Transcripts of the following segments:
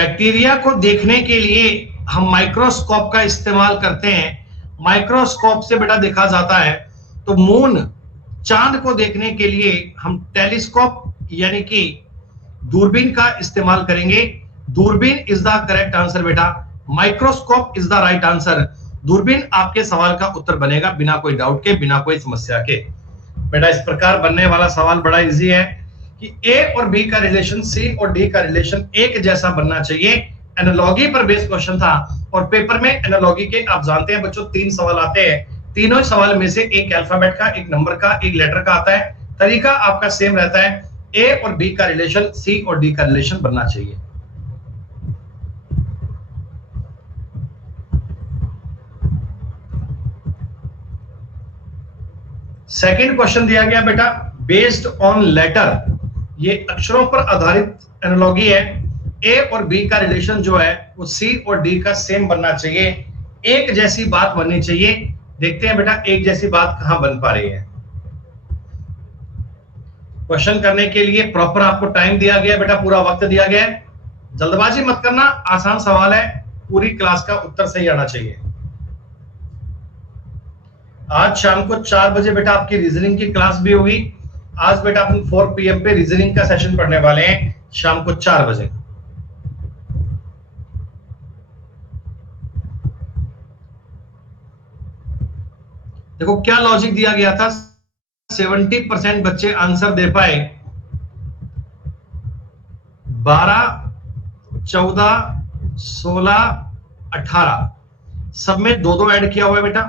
Bacteria को देखने के लिए हम माइक्रोस्कोप का इस्तेमाल करते हैं। माइक्रोस्कोप से बेटा देखा जाता है। तो मून, चांद को देखने के लिए हम टेलीस्कोप यानी कि दूरबीन का इस्तेमाल करेंगे। दूरबीन इज द करेक्ट आंसर बेटा। Microscope is the right answer. दूरबीन आपके सवाल का उत्तर बनेगा बिना कोई डाउट के, बिना कोई समस्या के। बेटा इस प्रकार बनने वाला सवाल बड़ा इजी है कि ए और बी का रिलेशन, सी और डी का रिलेशन एक जैसा बनना चाहिए। एनालॉजी पर बेस्ड क्वेश्चन था और पेपर में एनालॉजी के आप जानते हैं बच्चों 3 सवाल आते हैं। तीनों सवाल में से एक अल्फाबेट का, एक नंबर का, एक लेटर का आता है। तरीका आपका सेम रहता है। ए और बी का रिलेशन, सी और डी का रिलेशन बनना चाहिए। सेकंड क्वेश्चन दिया गया बेटा, बेस्ड ऑन लेटर, ये अक्षरों पर आधारित एनालॉजी है। ए और बी का रिलेशन जो है वो सी और डी का सेम बनना चाहिए, एक जैसी बात बननी चाहिए। देखते हैं बेटा एक जैसी बात कहां बन पा रही है। क्वेश्चन करने के लिए प्रॉपर आपको टाइम दिया गया बेटा, पूरा वक्त दिया गया है। जल्दबाजी मत करना, आसान सवाल है, पूरी क्लास का उत्तर सही आना चाहिए। आज शाम को 4 बजे बेटा आपकी रीजनिंग की क्लास भी होगी। आज बेटा अपन 4 PM पे रीजनिंग का सेशन पढ़ने वाले हैं शाम को 4 बजे। देखो क्या लॉजिक दिया गया था, 70% बच्चे आंसर दे पाए। 12, 14, 16, 18 सब में 2-2 ऐड किया हुआ है बेटा।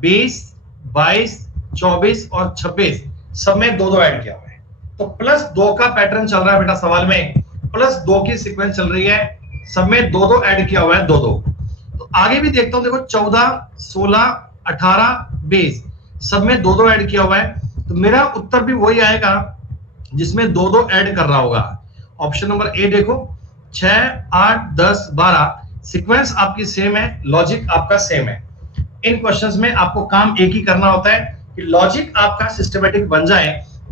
20, 22, 24 और 26 सब में 2-2 ऐड किया हुआ है। तो +2 का पैटर्न चल रहा है बेटा सवाल में, +2 की सीक्वेंस चल रही है। सब में 2-2 ऐड किया हुआ है, 2-2। तो आगे भी देखता हूं, देखो 14, 16, 18, 20 सब में 2-2 ऐड किया हुआ है। तो मेरा उत्तर भी वही आएगा जिसमें 2-2 ऐड कर रहा होगा। ऑप्शन नंबर ए देखो, 6, 8, 10, 12 सीक्वेंस आपकी सेम है, लॉजिक आपका सेम है। इन क्वेश्चंस में आपको काम एक ही करना होता है कि लॉजिक आपका सिस्टमैटिक बन जाए,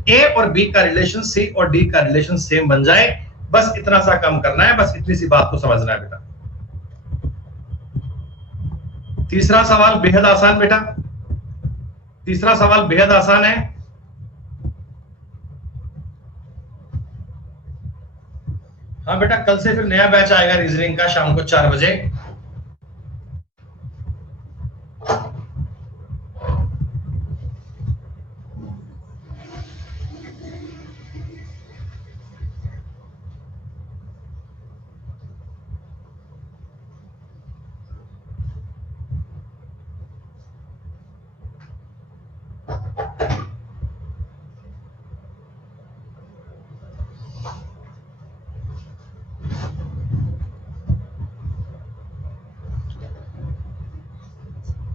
ए और बी का रिलेशन, सी और डी का रिलेशन सेम बन जाए। बस इतना सा काम करना है, बस इतनी सी बात को समझना है बेटा। तीसरा सवाल बेहद आसान बेटा, तीसरा सवाल बेहद आसान है। हाँ बेटा कल से फिर नया बैच आएगा रीजनिंग का शाम को 4 बजे।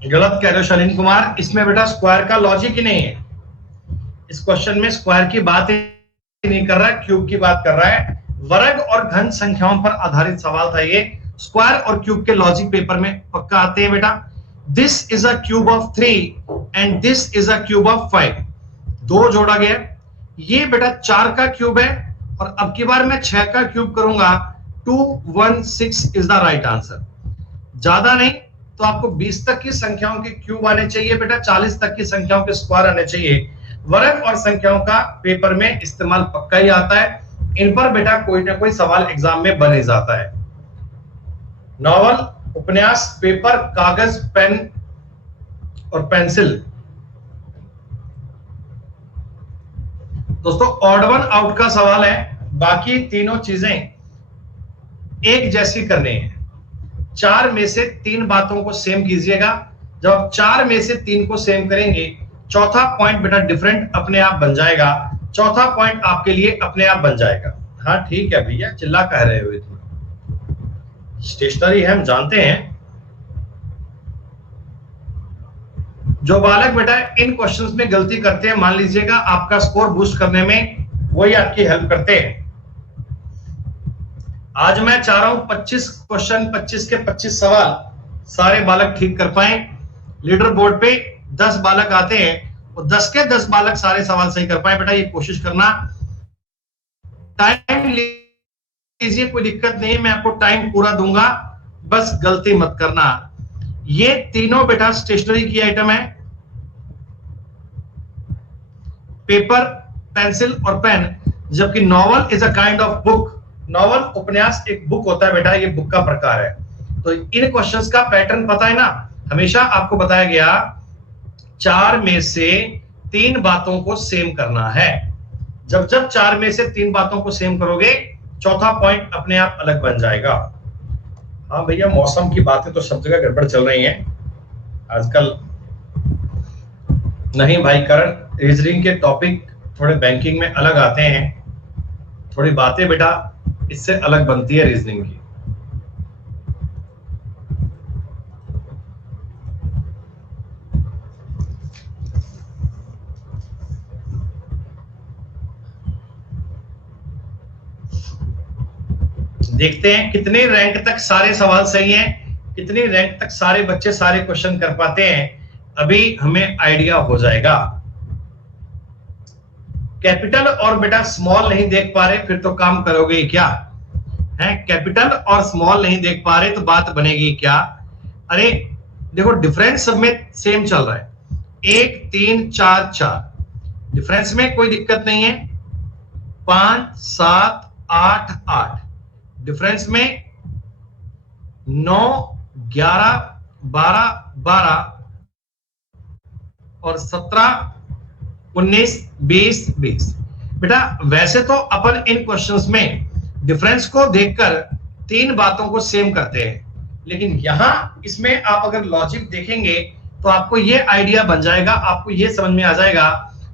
गलत कह रहे हो शालीन कुमार, इसमें बेटा स्क्वायर का लॉजिक ही नहीं है। इस क्वेश्चन में स्क्वायर की बात ही नहीं कर रहा है, क्यूब की बात कर रहा है। वर्ग और घन संख्याओं पर आधारित सवाल था ये। स्क्वायर और क्यूब के लॉजिक पेपर में पक्का आते हैं बेटा। This is a cube of 3 and this is a cube of 5। 2 जोड़ा गया, ये बेटा 4 का क्यूब है और अब की बार मैं 6 का क्यूब करूंगा। 216 इज द राइट आंसर। ज्यादा नहीं तो आपको 20 तक की संख्याओं के क्यूब आने चाहिए बेटा, 40 तक की संख्याओं के स्क्वायर आने चाहिए। वर्ग और संख्याओं का पेपर में इस्तेमाल पक्का ही आता है। इन पर बेटा कोई ना कोई सवाल एग्जाम में बन ही जाता है। नॉवल, उपन्यास, पेपर, कागज, पेन और पेंसिल। दोस्तों ऑड वन आउट का सवाल है, बाकी तीनों चीजें एक जैसी करनी है। 4 में से 3 बातों को सेम कीजिएगा। जब आप 4 में से 3 को सेम करेंगे, चौथा पॉइंट बेटा डिफरेंट अपने आप बन जाएगा। चौथा पॉइंट आपके लिए अपने आप बन जाएगा। हाँ ठीक है भैया, चिल्ला कह रहे हो, इतना स्टेशनरी है हम जानते हैं। जो बालक बेटा इन क्वेश्चंस में गलती करते हैं, मान लीजिएगा आपका स्कोर बूस्ट करने में वही आपकी हेल्प करते हैं। आज मैं चाह रहा हूं 25 क्वेश्चन, 25 के 25 सवाल सारे बालक ठीक कर पाए। लीडर बोर्ड पे 10 बालक आते हैं और 10 के 10 बालक सारे सवाल सही कर पाए। बेटा ये कोशिश करना। टाइम कीजिए, कोई दिक्कत नहीं है, मैं आपको टाइम पूरा दूंगा, बस गलती मत करना। ये तीनों बेटा स्टेशनरी की आइटम है, पेपर, पेंसिल और पेन, जबकि novel is a kind of book. Novel उपन्यास एक बुक होता है बेटा, ये बुक का प्रकार है। तो इन क्वेश्चंस का पैटर्न पता है ना, हमेशा आपको बताया गया 4 में से 3 बातों को सेम करना है। जब जब 4 में से 3 बातों को सेम करोगे, चौथा पॉइंट अपने आप अलग बन जाएगा। हाँ भैया, मौसम की बातें तो सब जगह गड़बड़ चल रही हैं आजकल। नहीं भाई करण, रीजनिंग के टॉपिक थोड़े बैंकिंग में अलग आते हैं, थोड़ी बातें बेटा इससे अलग बनती है रीजनिंग की। देखते हैं कितने रैंक तक सारे सवाल सही हैं, कितनी रैंक तक सारे बच्चे सारे क्वेश्चन कर पाते हैं, अभी हमें आइडिया हो जाएगा। कैपिटल और बेटा स्मॉल नहीं देख पा रहे, फिर तो काम करोगे क्या है? कैपिटल और स्मॉल नहीं देख पा रहे तो बात बनेगी क्या? अरे देखो, डिफरेंस सब में सेम चल रहा है, 1 3 4 4, डिफरेंस में कोई दिक्कत नहीं है। 5 7 8 8, डिफरेंस में 9 11 12 12 और 17 19 20 20। बेटा वैसे तो अपन इन क्वेश्चंस में डिफरेंस को देखकर 3 बातों को सेम करते हैं, लेकिन यहां इसमें आप अगर लॉजिक देखेंगे तो आपको ये आइडिया बन जाएगा, आपको ये समझ में आ जाएगा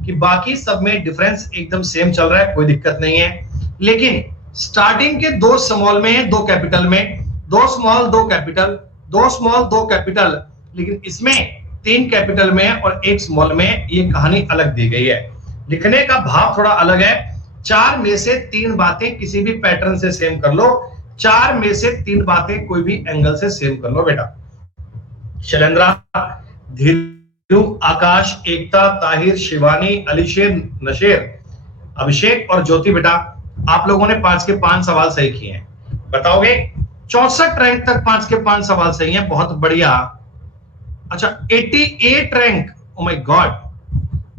कि बाकी सब में डिफरेंस एकदम सेम चल रहा है, कोई दिक्कत नहीं है। लेकिन स्टार्टिंग के 2 स्मॉल में, 2 कैपिटल में, 2 स्मॉल 2 कैपिटल, 2 स्मॉल 2 कैपिटल, लेकिन इसमें 3 कैपिटल में और 1 स्मॉल में ये कहानी अलग दी गई है। लिखने का भाव थोड़ा अलग है। 4 में से 3 बातें किसी भी पैटर्न से सेम कर लो, 4 में से 3 बातें कोई भी एंगल से सेम कर लो बेटा। शैलेंद्रा, धीरू, आकाश, एकता, ताहिर, शिवानी, अलीशेर, नशेर, अभिषेक और ज्योति, बेटा आप लोगों ने 5 के 5 सवाल सही किए हैं। बताओगे 64 रैंक तक 5 के 5 सवाल सही हैं, बहुत बढ़िया। अच्छा 88 रैंक, ओ माय गॉड,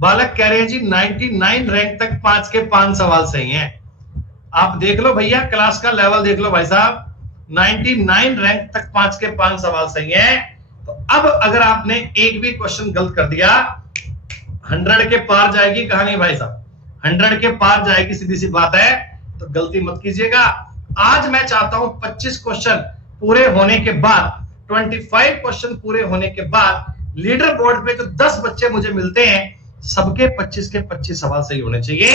बालक कह रहे हैं जी 99 रैंक तक 5 के 5 सवाल सही हैं। आप देख लो भैया, क्लास का लेवल देख लो भाई साहब, 99 रैंक तक 5 के 5 सवाल सही हैं। तो अब अगर आपने एक भी क्वेश्चन गलत कर दिया, 100 के पार जाएगी कहानी भाई साहब, 100 के पार जाएगी, सीधी सी बात है। तो गलती मत कीजिएगा। आज मैं चाहता हूं 25 क्वेश्चन पूरे होने के बाद, 25 क्वेश्चन पूरे होने के बाद लीडर बोर्ड पे जो 10 बच्चे मुझे मिलते हैं, सबके 25 के 25 सवाल सही होने चाहिए।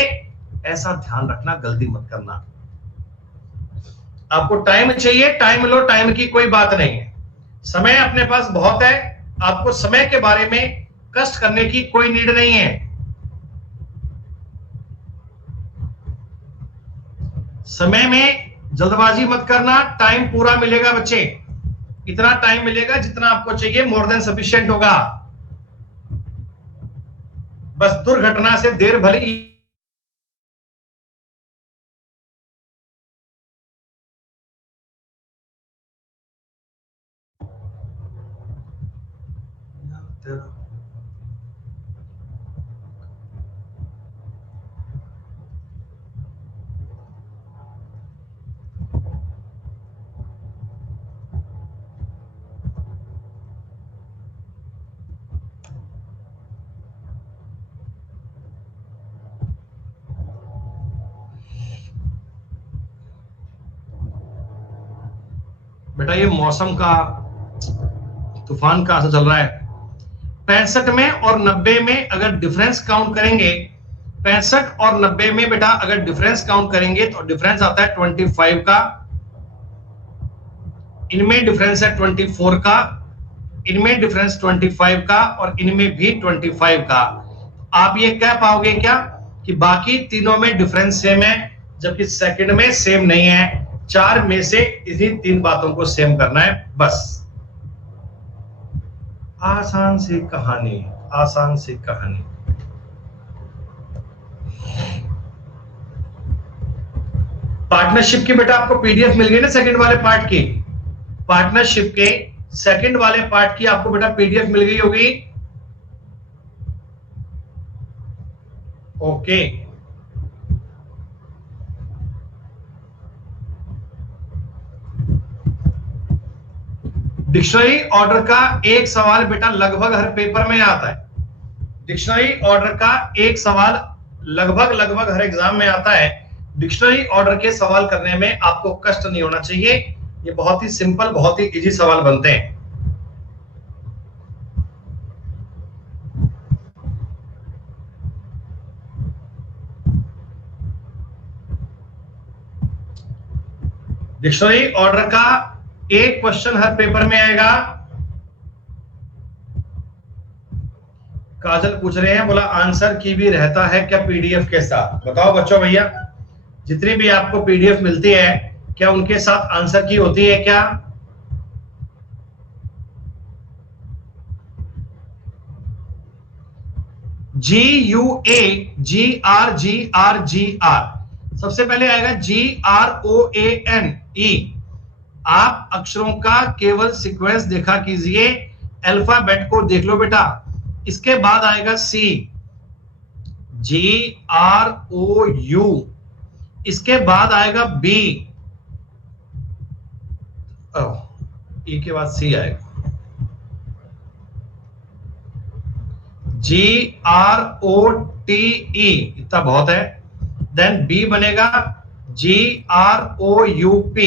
ऐसा ध्यान रखना, गलती मत करना। आपको टाइम चाहिए, टाइम लो, टाइम की कोई बात नहीं है, समय अपने पास बहुत है। आपको समय के बारे में कष्ट करने की कोई नीड नहीं है। समय में जल्दबाजी मत करना, टाइम पूरा मिलेगा बच्चे, इतना टाइम मिलेगा जितना आपको चाहिए, मोर देन सफिशिएंट होगा। बस दुर्घटना से देर भली बेटा, ये मौसम का तूफान का असर चल रहा है। 65 में और 90 में अगर डिफरेंस काउंट करेंगे, 65 और 90 में बेटा अगर डिफरेंस काउंट करेंगे तो डिफरेंस आता है 25 का, इनमें डिफरेंस है 24 का, इनमें डिफरेंस 25 का और इनमें भी 25 का। आप ये कह पाओगे क्या कि बाकी तीनों में डिफरेंस सेम है, जबकि सेकंड में सेम नहीं है? 4 में से इन्हीं 3 बातों को सेम करना है, बस। आसान सी कहानी, आसान सी कहानी। पार्टनरशिप की बेटा आपको पीडीएफ मिल गई ना सेकंड वाले पार्ट की, पार्टनरशिप के सेकंड वाले पार्ट की आपको बेटा पीडीएफ मिल गई होगी। ओके, डिक्शनरी ऑर्डर का एक सवाल बेटा लगभग हर पेपर में आता है। डिक्शनरी ऑर्डर का एक सवाल लगभग हर एग्जाम में आता है। डिक्शनरी ऑर्डर के सवाल करने में आपको कष्ट नहीं होना चाहिए, ये बहुत ही सिंपल, बहुत ही इजी सवाल बनते हैं। डिक्शनरी ऑर्डर का एक क्वेश्चन हर पेपर में आएगा। काजल पूछ रहे हैं, बोला आंसर की भी रहता है क्या पीडीएफ के साथ? बताओ बच्चों, भैया जितनी भी आपको पीडीएफ मिलती है क्या उनके साथ आंसर की होती है क्या? GUAGRGRGR, सबसे पहले आएगा GROANE। आप अक्षरों का केवल सीक्वेंस देखा कीजिए, अल्फाबेट को देख लो बेटा। इसके बाद आएगा C, GROU। इसके बाद आएगा B, E के बाद C आएगा, GROTE, इतना बहुत है। देन B बनेगा GROUP।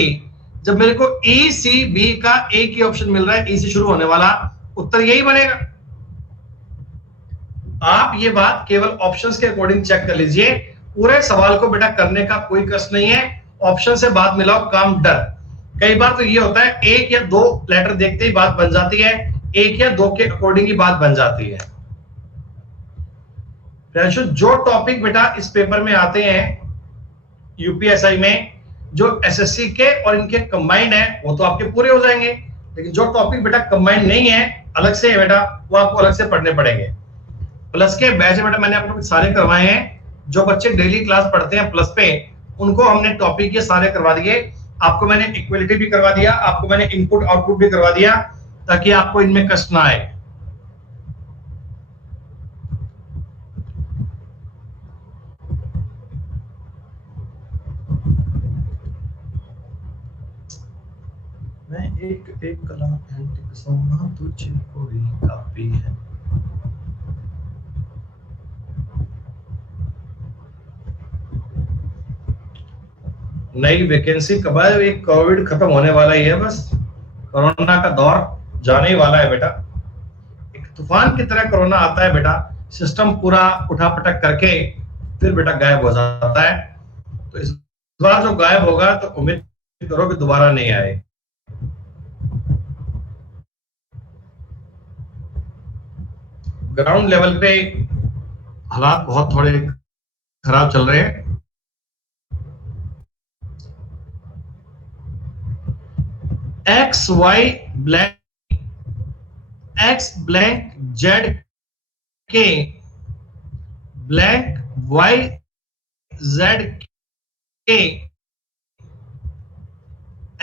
जब मेरे को ECB का एक ही ऑप्शन मिल रहा है, E से शुरू होने वाला, उत्तर यही बनेगा। आप ये बात केवल ऑप्शंस के अकॉर्डिंग चेक कर लीजिए, पूरे सवाल को बेटा करने का कोई कष्ट नहीं है। ऑप्शन से बात मिलाओ, काम डर। कई बार तो ये होता है एक या दो लेटर देखते ही बात बन जाती है, एक या दो के अकॉर्डिंग ही बात बन जाती है। जो टॉपिक बेटा इस पेपर में आते हैं यूपीएसआई में, जो एसएससी के और इनके कंबाइंड है, वो तो आपके पूरे हो जाएंगे। लेकिन जो टॉपिक बेटा कंबाइंड नहीं है, अलग से है बेटा, वो आपको अलग से पढ़ने पड़ेंगे। प्लस के बैच बेटा मैंने आपको सारे करवाए हैं। जो बच्चे डेली क्लास पढ़ते हैं प्लस पे, उनको हमने टॉपिक ये सारे करवा दिए। आपको मैंने इक्वलिटी भी करवा दिया, आपको मैंने इनपुट आउटपुट भी करवा दिया, ताकि आपको इनमें कष्ट ना आए। मैं एक कलम एंटिक सोना तुझे कोई कापी है। नई वैकेंसी कब है? एक कोविड खत्म होने वाला ही है, बस कोरोना का दौर जाने ही वाला है बेटा। एक तूफान की तरह कोरोना आता है बेटा, सिस्टम पूरा उठापटक करके फिर बेटा गायब हो जाता है। तो इस बार जो गायब होगा तो उम्मीद करो कि दोबारा नहीं आए। ग्राउंड लेवल पे हालात बहुत थोड़े खराब चल रहे हैं। X Y blank X blank Z K blank Y Z K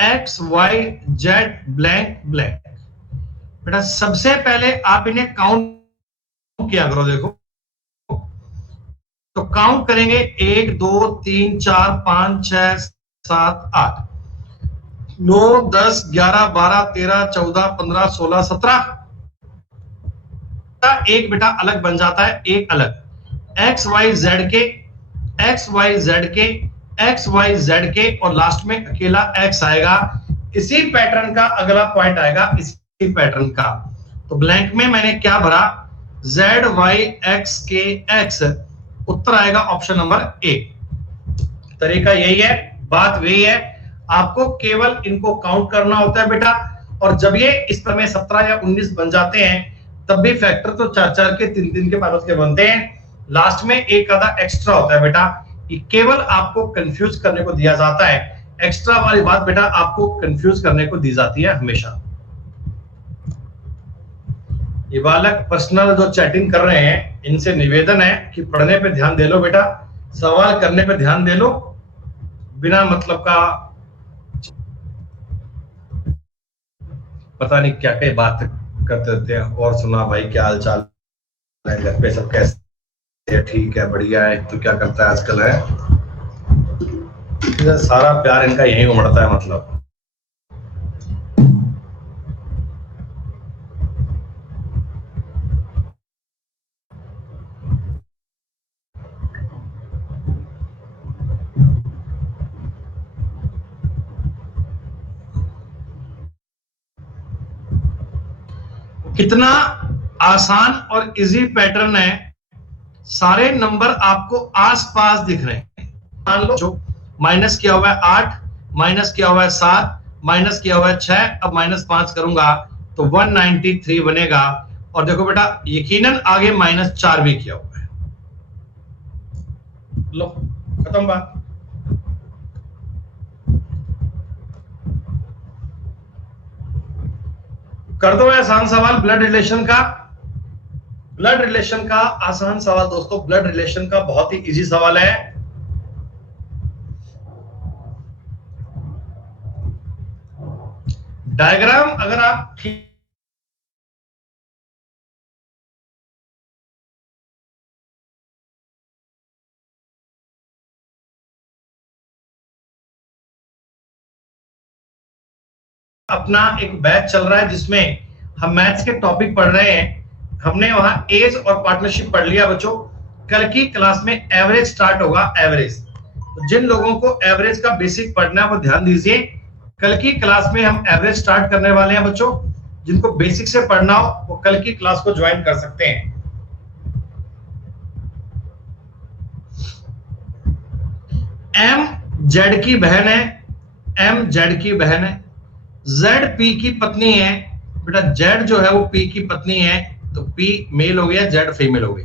X Y Z blank blank. बेटा सबसे पहले आप इन्हें काउंट किया करो। देखो तो काउंट करेंगे 1 2 3 4 5 6 7 8 9 10 11 12 13 14 15 16 17। एक बेटा अलग बन जाता है, एक अलग x Y Z K X Y Z K X Y Z के और लास्ट में अकेला एक्स आएगा। इसी पैटर्न का अगला पॉइंट आएगा, इसी पैटर्न का। तो ब्लैंक में मैंने क्या भरा? जेड वाई एक्स के एक्स। उत्तर आएगा ऑप्शन नंबर ए। तरीका यही है, बात वही है। आपको केवल इनको काउंट करना होता है बेटा। और जब ये इस पर में 17 या 19 बन जाते हैं, तब भी फैक्टर तो 4-4 के 3-3 के 5 के बनते हैं। लास्ट में एक आधा एक्स्ट्रा होता है बेटा, ये केवल आपको कंफ्यूज करने को दिया जाता है। एक्स्ट्रा वाली बात बेटा आपको कंफ्यूज करने को दी जाती है हमेशा। ये बालक पर्सनल जो चैटिंग कर रहे हैं, इनसे निवेदन है कि पढ़ने पे ध्यान दे लो बेटा, सवाल करने पे ध्यान दे लो। बिना मतलब का पता नहीं क्या क्या बात करते रहते हैं। और सुना भाई, क्या हाल चाल है, घर पे सब कैसे है? ठीक है, बढ़िया है। तो क्या करता है आजकल? है सारा प्यार इनका यहीं उमड़ता है मतलब। कितना आसान और इजी पैटर्न है। सारे नंबर आपको आसपास दिख रहे हैं। मान लो जो माइनस किया हुआ है 8, माइनस किया हुआ है 7, माइनस किया हुआ है 6, अब -5 करूंगा तो 193 बनेगा। और देखो बेटा, यकीनन आगे -4 भी किया हुआ है। लो, खत्म बात। कर दो आसान सवाल ब्लड रिलेशन का। ब्लड रिलेशन का आसान सवाल दोस्तों, ब्लड रिलेशन का बहुत ही इजी सवाल है। डायग्राम अगर आप ठीक अपना एक बैच चल रहा है जिसमें हम मैथ्स के टॉपिक पढ़ रहे हैं। हमने वहां एज और पार्टनरशिप पढ़ लिया बच्चों। कल की क्लास में एवरेज स्टार्ट होगा। एवरेज, तो जिन लोगों को एवरेज का बेसिक पढ़ना है वो ध्यान दीजिए। कल की क्लास में हम एवरेज स्टार्ट करने वाले हैं बच्चों। जिनको बेसिक से पढ़ना हो वो कल की क्लास को ज्वाइन कर सकते हैं। एम जेड की बहन है, एम जेड की बहन है, जेड पी की पत्नी है। बेटा जेड जो है वो पी की पत्नी है, तो पी मेल हो गया, जेड फीमेल हो गई।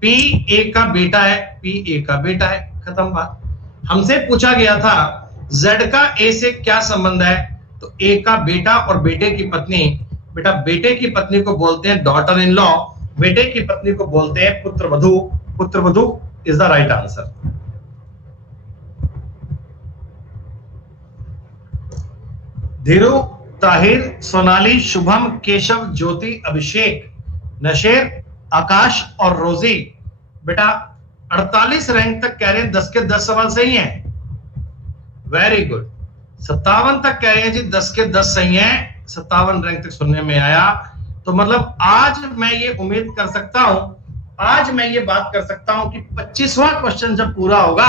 पी ए का बेटा है, पी ए का बेटा है, खत्म बात। हमसे पूछा गया था जेड का ए से क्या संबंध है, तो ए का बेटा और बेटे की पत्नी। बेटा बेटे की पत्नी को बोलते हैं डॉटर इन लॉ, बेटे की पत्नी को बोलते हैं पुत्र वधू। पुत्र वधू is the right answer. Dhiru, Tahir, Sonali, Shubham, Keshav, Jyoti, Abhishek, Nasher, Akash और रोजी। बेटा 48 रैंक तक कह रहे हैं 10 के 10 सवाल सही हैं। Very good. 57 तक कह रहे हैं जी 10 के 10 सही हैं। 57 रैंक तक सुनने में आया। तो मतलब आज मैं ये उम्मीद कर सकता हूं, आज मैं ये बात कर सकता हूं कि 25वां क्वेश्चन जब पूरा होगा,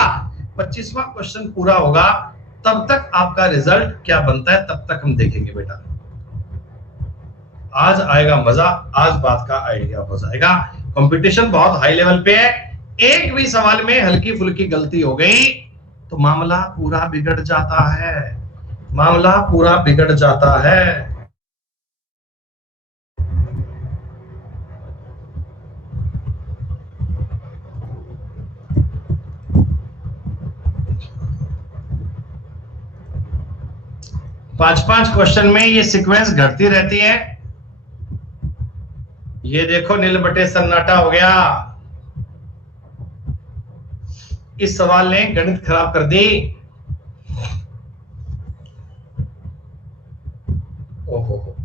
25वां क्वेश्चन पूरा होगा, तब तक आपका रिजल्ट क्या बनता है तब तक हम देखेंगे बेटा। आज आएगा मजा, आज बात का आइडिया हो जाएगा। कंपटीशन बहुत हाई लेवल पे है। एक भी सवाल में हल्की फुल्की गलती हो गई तो मामला पूरा बिगड़ जाता है, मामला पूरा बिगड़ जाता है। पांच पांच क्वेश्चन में ये सीक्वेंस घटती रहती है। ये देखो नील बटे सन्नाटा हो गया। इस सवाल ने गणित खराब कर दी। ओहो,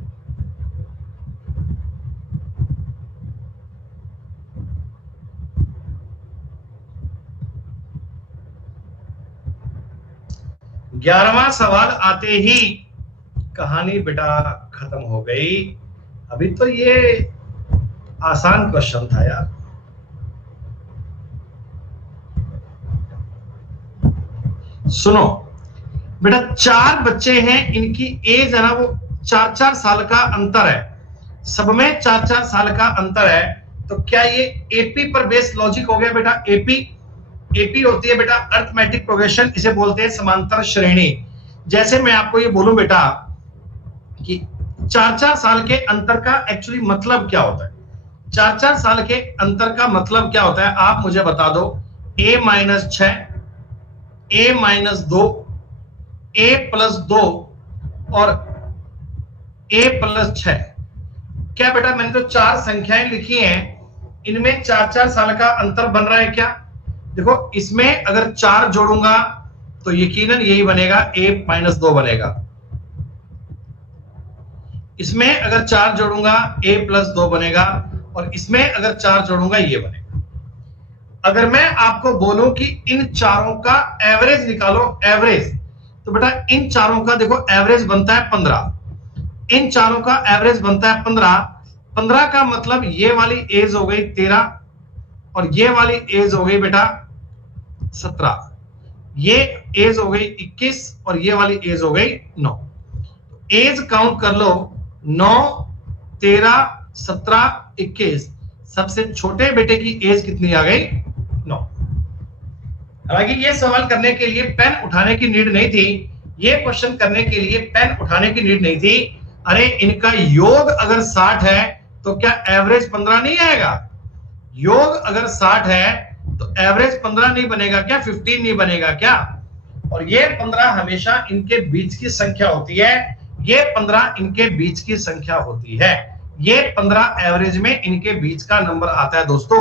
11वां सवाल आते ही कहानी बेटा खत्म हो गई। अभी तो ये आसान क्वेश्चन था यार। सुनो बेटा, 4 बच्चे हैं, इनकी एज है ना वो 4-4 साल का अंतर है, सब में 4-4 साल का अंतर है। तो क्या ये एपी पर बेस्ड लॉजिक हो गया बेटा? एपी, एपी होती है बेटा अर्थमेटिक प्रोग्रेशन, इसे बोलते हैं समांतर श्रेणी। जैसे मैं आपको ये बोलूं बेटा कि 4-4 साल के अंतर का एक्चुअली मतलब क्या होता है, 4-4 साल के अंतर का मतलब क्या होता है, आप मुझे बता दो। a-6, a-2, a+2 और a+6। क्या बेटा मैंने जो 4 संख्याएं लिखी हैं इनमें 4-4 साल का अंतर बन रहा है क्या? देखो इसमें अगर 4 जोड़ूंगा तो यकीनन यही बनेगा, a-2 बनेगा। इसमें अगर 4 जोड़ूंगा a+2 बनेगा, और इसमें अगर 4 जोड़ूंगा ये बनेगा। अगर मैं आपको बोलूं कि इन चारों का एवरेज निकालो, एवरेज, तो बेटा इन चारों का देखो एवरेज बनता है 15। इन चारों का एवरेज बनता है 15। 15 का मतलब ये वाली एज हो गई 13, और ये वाली एज हो गई बेटा 17, ये एज हो गई 21, और ये वाली एज हो गई 9। एज काउंट कर लो, 9, 13, 17, 21। सबसे छोटे बेटे की एज कितनी आ गई? 9। हालांकि ये सवाल करने के लिए पेन उठाने की नीड नहीं थी, ये क्वेश्चन करने के लिए पेन उठाने की नीड नहीं थी। अरे इनका योग अगर 60 है तो क्या एवरेज 15 नहीं आएगा? योग अगर 60 है तो एवरेज 15 नहीं बनेगा क्या? 15 नहीं बनेगा क्या? और ये 15 हमेशा इनके बीच की संख्या होती है, ये 15 इनके बीच की संख्या होती है, ये 15 एवरेज में इनके बीच का नंबर आता है। दोस्तों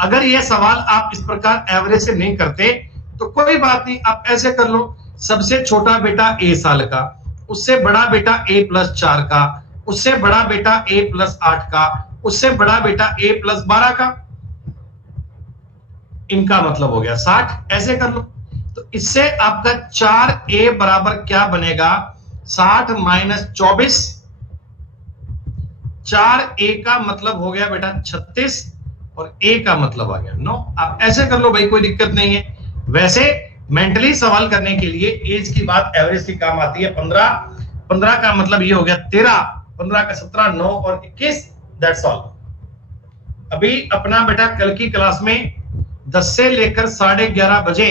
अगर ये सवाल आप इस प्रकार एवरेज से नहीं करते तो कोई बात नहीं, आप ऐसे कर लो, सबसे छोटा बेटा a साल का, उससे बड़ा बेटा a+4 का, उससे बड़ा बेटा a+8 का, उससे बड़ा बेटा a+12 का, इनका मतलब हो गया 60। ऐसे कर लो, तो इससे आपका 4a बराबर क्या बनेगा? 60 - 24। 4a का मतलब हो गया बेटा 36, और a का मतलब आ गया 9। आप ऐसे कर लो भाई, कोई दिक्कत नहीं है। वैसे मेंटली सवाल करने के लिए एज की बात एवरेज की काम आती है। 15, 15 का मतलब ये हो गया 13, 15 का 17, 9 और 21, दैट्स ऑल। अभी अपना बेटा कल की क्लास में 10 से लेकर 11:30 बजे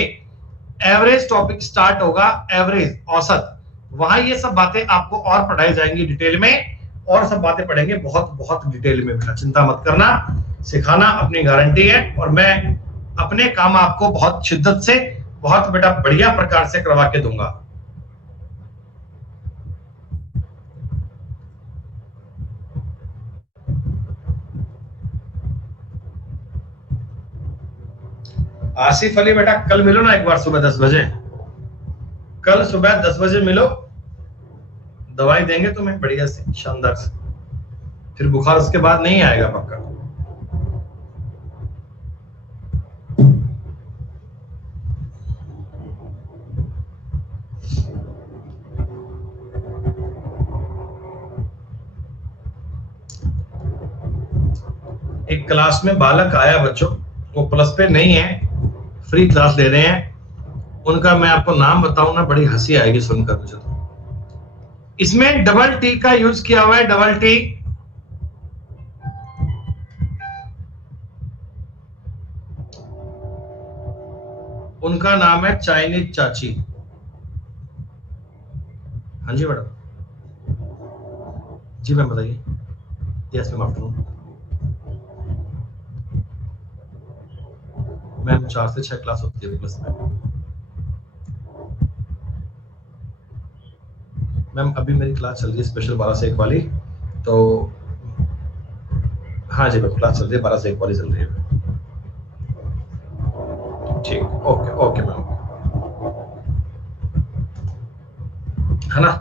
एवरेज टॉपिक स्टार्ट होगा, एवरेज, औसत। वहां ये सब बातें आपको और पढ़ाई जाएंगी डिटेल में, और सब बातें पढ़ेंगे बहुत बहुत डिटेल में। बेटा चिंता मत करना, सिखाना अपनी गारंटी है, और मैं अपने काम आपको बहुत शिद्दत से, बहुत बेटा बढ़िया प्रकार से करवा के दूंगा। आसिफ अली बेटा कल मिलो ना एक बार, सुबह 10 बजे। कल सुबह 10 बजे मिलो, दवाई देंगे तुम्हें बढ़िया से, शानदार से। फिर बुखार उसके बाद नहीं आएगा पक्का। एक क्लास में बालक आया बच्चों, वो प्लस पे नहीं है, फ्री क्लास ले रहे हैं, उनका मैं आपको नाम बताऊं ना, बड़ी हंसी आएगी सुनकर मुझे तो। इसमें डबल टी का यूज किया हुआ है, डबल टी। उनका नाम है चाइनीज चाची। हाँ जी मैडम, जी मैम बताइए। Yes ma'am, afternoon ma'am. 4 से 6 क्लास होती है प्लस में। मैम अभी मेरी क्लास चल रही है स्पेशल 12 से 1 वाली, तो हाँ जी मैम क्लास चल रही है, 12 से 1 वाली चल रही है। ठीक, ओके ओके मैम, है ना।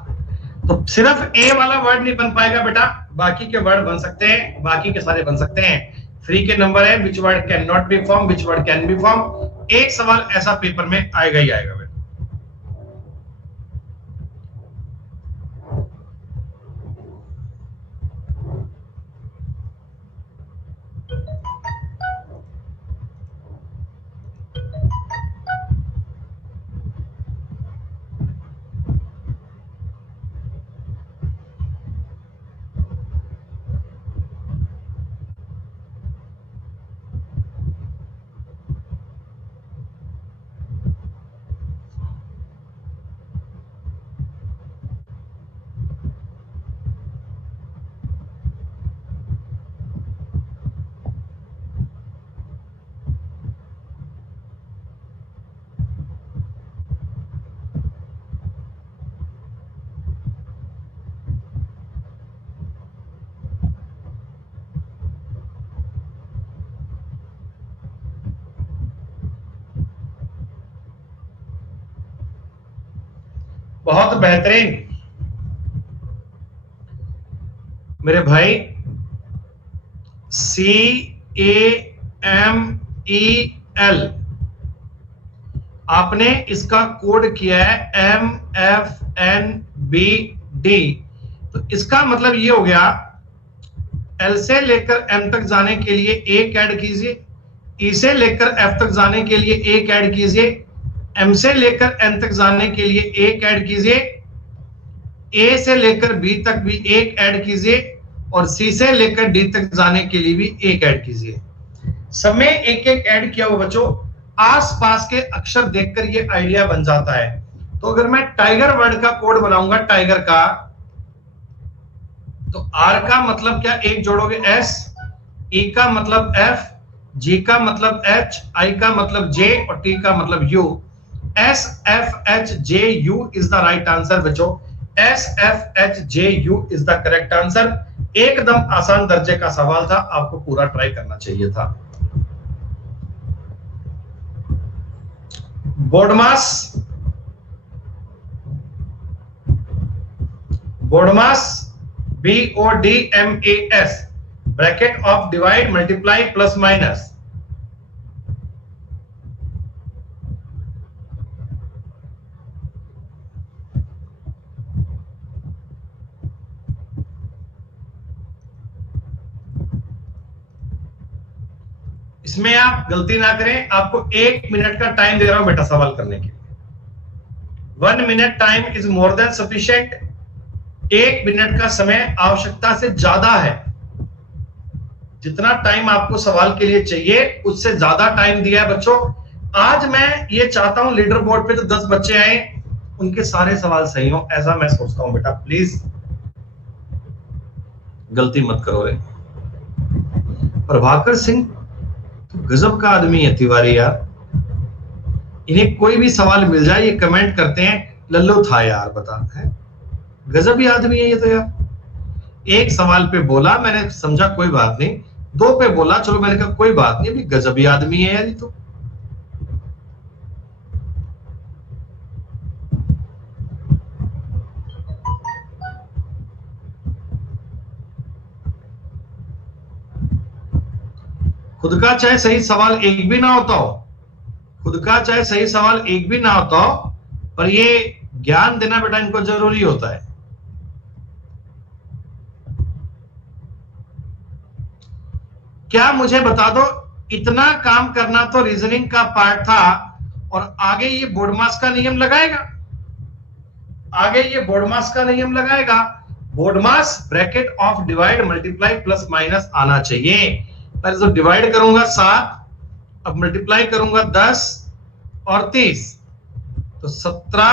तो सिर्फ ए वाला वर्ड नहीं बन पाएगा बेटा, बाकी के वर्ड बन सकते हैं, बाकी के सारे बन सकते हैं। फ्री के नंबर है, which word can not be form, which word can be form. एक सवाल ऐसा पेपर में आएगा ही आएगा बेटा। बहुत बेहतरीन मेरे भाई। CAMEL आपने इसका कोड किया है MFNBD, तो इसका मतलब ये हो गया L से लेकर M तक जाने के लिए एक ऐड कीजिए, E से लेकर F तक जाने के लिए एक ऐड कीजिए, M से लेकर N तक जाने के लिए एक ऐड कीजिए, A से लेकर B तक भी एक ऐड कीजिए और C से लेकर D तक जाने के लिए भी एक ऐड कीजिए। सब में एक एक ऐड किया हुआ बच्चों, आसपास के अक्षर देखकर ये आइडिया बन जाता है। तो अगर मैं टाइगर वर्ड का कोड बनाऊंगा टाइगर का, तो R का मतलब क्या, एक जोड़ोगे S, E का मतलब F, G का मतलब H, I का मतलब J और T का मतलब U। SFHJU is the right answer बच्चों। SFHJU is the correct answer. एकदम आसान दर्जे का सवाल था, आपको पूरा ट्राई करना चाहिए था। BODMAS, BODMAS BODMAS, bracket of divide multiply plus minus. इसमें आप गलती ना करें, आपको 1 मिनट का टाइम दे रहा हूं बेटा सवाल करने के लिए। 1 minute time is more than sufficient. 1 minute का समय आवश्यकता से ज्यादा है। जितना टाइम आपको सवाल के लिए चाहिए उससे ज्यादा टाइम दिया है बच्चों। आज मैं ये चाहता हूं लीडर बोर्ड पे जो 10 बच्चे आए उनके सारे सवाल सही हो, ऐसा मैं सोचता हूं बेटा। प्लीज गलती मत करो रे। प्रभाकर सिंह तो गजब का आदमी है तिवारी यार, इन्हें कोई भी सवाल मिल जाए ये कमेंट करते हैं लल्लू था यार, बता है गजब ही आदमी है ये तो यार। एक सवाल पे बोला मैंने समझा कोई बात नहीं, 2 पे बोला चलो मैंने कहा कोई बात नहीं, अभी गजब ही आदमी है यार ये तो। खुद का चाहे सही सवाल एक भी ना होता हो, खुद का चाहे सही सवाल एक भी ना होता हो, पर ये ज्ञान देना बेटा इनको जरूरी होता है। क्या मुझे बता दो, इतना काम करना तो रीजनिंग का पार्ट था और आगे ये बोडमास का नियम लगाएगा, आगे ये बोडमास का नियम लगाएगा। BODMAS bracket of divide multiply plus minus आना चाहिए। पहले तो डिवाइड करूंगा 7, अब मल्टीप्लाई करूंगा 10 और 30, तो 17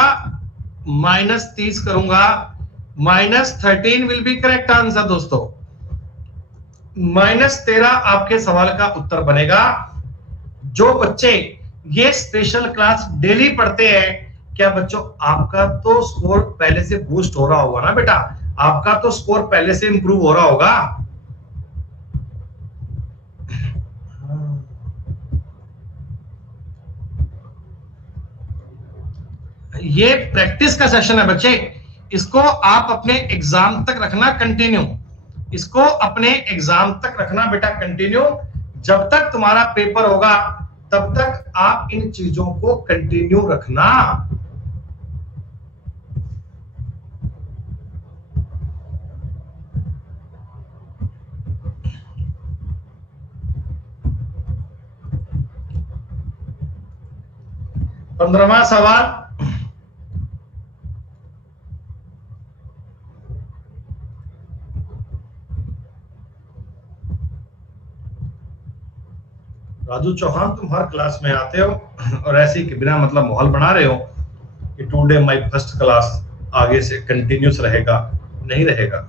माइनस 30 करूंगा, -13 विल बी करेक्ट आंसर दोस्तों। -13 आपके सवाल का उत्तर बनेगा। जो बच्चे ये स्पेशल क्लास डेली पढ़ते हैं, क्या बच्चों आपका तो स्कोर पहले से बूस्ट हो रहा होगा ना बेटा, आपका तो स्कोर पहले से इंप्रूव हो रहा होगा। ये प्रैक्टिस का सेशन है बच्चे, इसको आप अपने एग्जाम तक रखना कंटिन्यू, इसको अपने एग्जाम तक रखना बेटा कंटिन्यू। जब तक तुम्हारा पेपर होगा तब तक आप इन चीजों को कंटिन्यू रखना। पंद्रहवां सवाल, राजू चौहान तुम हर क्लास में आते हो और ऐसे ही बिना मतलब माहौल बना रहे हो कि टुडे माय फर्स्ट क्लास आगे से कंटिन्यूस रहेगा, नहीं रहेगा।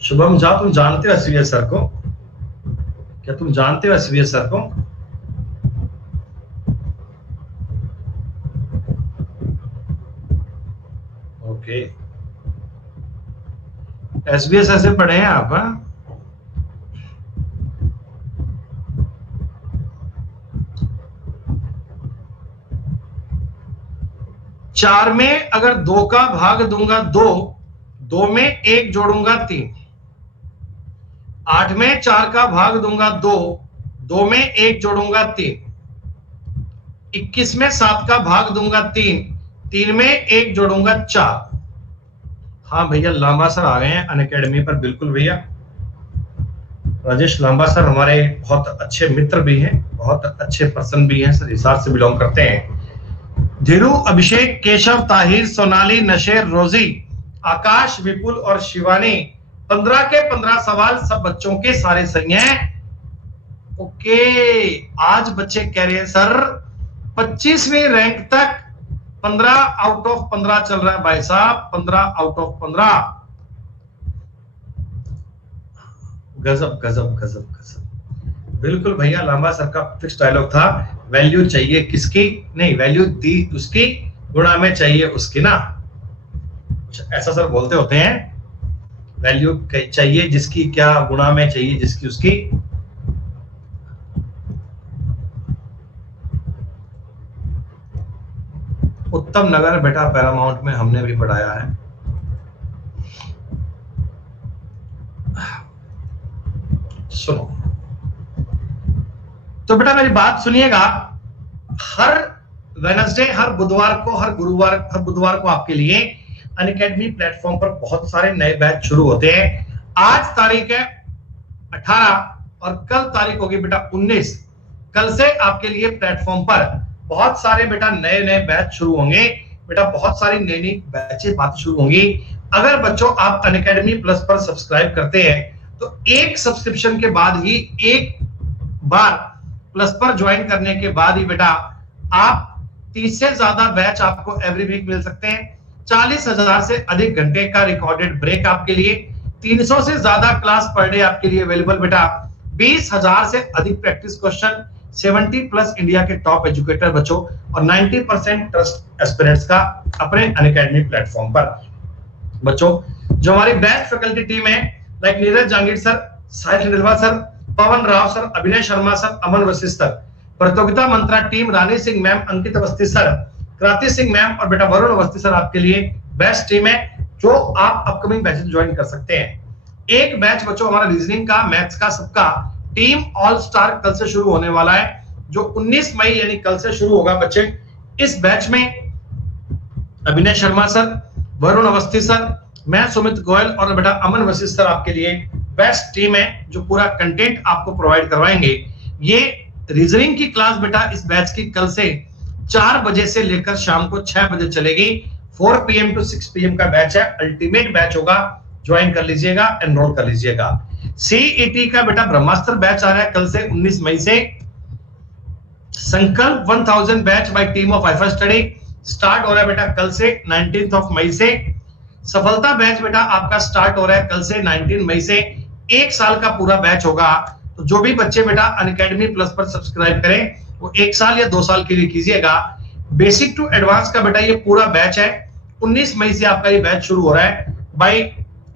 शुभम झा तुम जानते हो एसवीएस सर को, क्या तुम जानते हो एसवीएस सर को? ओके, एसवीएस ऐसे पढ़े हैं आप? हाँ, 4 में अगर 2 का भाग दूंगा 2, 2 में 1 जोड़ूंगा 3, 8 में 4 का भाग दूंगा 2, 2 में 1 जोड़ूंगा 3, 21 में 7 का भाग दूंगा 3, 3 में 1 जोड़ूंगा 4। हाँ भैया लांबा सर आ गए हैं अनअकैडमी पर, बिल्कुल भैया। राजेश लांबा सर हमारे बहुत अच्छे मित्र भी हैं, बहुत अच्छे पर्सन भी हैं सर, हिसार से बिलोंग करते हैं। धीरू, अभिषेक, केशव, ताहिर, सोनाली, नशेर, रोजी, आकाश, विपुल और शिवानी, 15 के 15 सवाल सब बच्चों के सारे सही हैं। ओके, आज बच्चे कह रहे हैं सर 25वीं रैंक तक 15 आउट ऑफ 15 चल रहा है भाई साहब, 15 आउट ऑफ 15। गजब गजब गजब गजब, बिल्कुल भैया। लांबा सर का फिक्स डायलॉग था, वैल्यू चाहिए किसकी, नहीं वैल्यू दी उसकी, गुणा में चाहिए उसकी ना, ऐसा सर बोलते होते हैं। वैल्यू चाहिए जिसकी क्या, गुणा में चाहिए जिसकी उसकी। उत्तम नगर बेटा पैरामाउंट में हमने भी पढ़ाया है। सुनो तो बेटा मेरी बात सुनिएगा, हर वेडनेसडे, हर बुधवार को, हर बुधवार को आपके लिए अनअकैडमी प्लेटफॉर्म पर बहुत सारे नए बैच शुरू होते हैं। आज तारीख है 18 और कल तारीख होगी बेटा 19। कल से आपके लिए प्लेटफॉर्म पर बहुत सारे बेटा नए नए बैच शुरू होंगे बेटा, बहुत सारी नई नई बैचें बात शुरू होंगी। अगर बच्चों आप अनअकैडमी प्लस पर सब्सक्राइब करते हैं तो एक सब्सक्रिप्शन के बाद ही, एक बार प्लस पर ज्वाइन करने के बाद ही बेटा आप 30 से ज्यादा बैच आपको एवरी वीक मिल सकते हैं। 40,000 से अधिक घंटे का रिकॉर्डेड ब्रेक आपके लिए, 300 से ज्यादा क्लास पर डे आपके लिए अवेलेबल बेटा, 20,000 से अधिक प्रैक्टिस क्वेश्चन, 70 प्लस इंडिया के टॉप एजुकेटर बच्चों और 90% ट्रस्ट एस्पिरेंट्स का अपने अनअकैडमी प्लेटफॉर्म पर। बच्चों जो हमारी बेस्ट फैकल्टी टीम है, लाइक नीरज जहांगीर सर, साहिल खंडेलवाल सर, पवन राव सर, अभिनय शर्मा सर, अमन वशिष्ठ सर, प्रतियोगिता मंत्रा टीम, रानी सिंह मैम, अंकित अवस्थी सर, क्रांति सिंह मैम और बेटा वरुण अवस्थी सर आपके लिए बेस्ट टीम है जो आप अपकमिंग बैचेस ज्वाइन कर सकते हैं। एक बैच बच्चों हमारा रीजनिंग का, मैथ्स का, सबका टीम ऑल स्टार कल से शुरू होने वाला है, जो 19 मई यानी कल से शुरू होगा बच्चे। इस बैच में अभिनय शर्मा सर, वरुण अवस्थी सर, मैं सुमित गोयल और बेटा अमन वशिष्ठ सर आपके लिए बेस्ट टीम है जो पूरा कंटेंट आपको प्रोवाइड करवाएंगे। ये रीजनिंग की क्लास बेटा इस बैच की कल से 4 बजे से लेकर शाम को 6 बजे चलेगी। 4 PM to 6 PM का बैच है, अल्टीमेट बैच होगा, ज्वाइन कर लीजिएगा, एनरोल कर लीजिएगा। CET का बेटा ब्रह्मास्त्र बैच आ रहा है कल से 19 मई से। संकल्प 1000 batch bye team of IIFA study start हो रहा है बेटा कल से 19 मई से। सफलता बैच बेटा आपका स्टार्ट हो रहा है कल से 19 मई से। 1 साल का पूरा बैच होगा, तो जो भी बच्चे बेटा अनअकैडमी प्लस पर सब्सक्राइब करें वो 1 साल या 2 साल के लिए कीजिएगा। बेसिक टू एडवांस का बेटा ये पूरा बैच है, 19 मई से आपका ये बैच शुरू हो रहा है by